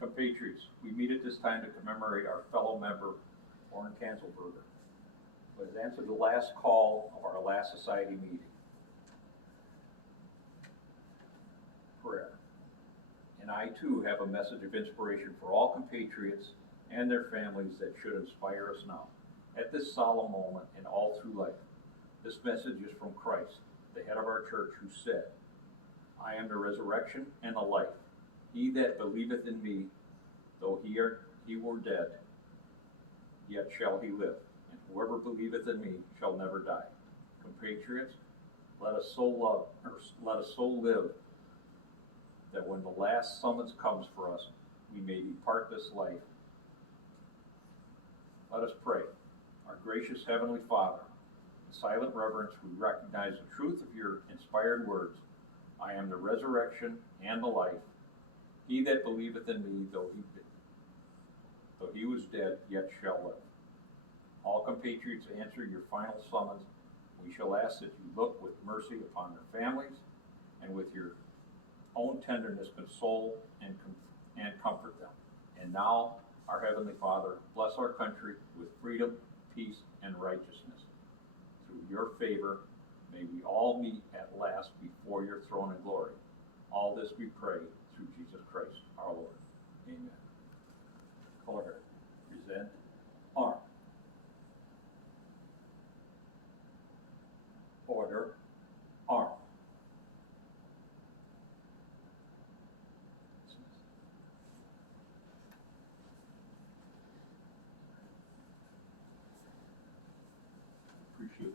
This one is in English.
Compatriots, we meet at this time to commemorate our fellow member, Warren Kanzelberger, who has answered the last call of our last society meeting. Prayer. And I too have a message of inspiration for all compatriots and their families that should inspire us now, at this solemn moment and all through life. This message is from Christ, the head of our church, who said, I am the resurrection and the life. He that believeth in me, though he were dead, yet shall he live. And whoever believeth in me shall never die. Compatriots, let us so live that when the last summons comes for us, we may depart this life. Let us pray. Our gracious Heavenly Father, in silent reverence, we recognize the truth of your inspired words. I am the resurrection and the life. He that believeth in me, though he was dead, yet shall live. All compatriots answer your final summons. We shall ask that you look with mercy upon their families, and with your own tenderness console and comfort them. And now, our Heavenly Father, bless our country with freedom, peace, and righteousness. Through your favor, may we all meet at last before your throne in glory. All this we pray through Jesus Christ, our Lord. Amen. Color, present, arm. Order, arm. Appreciate you.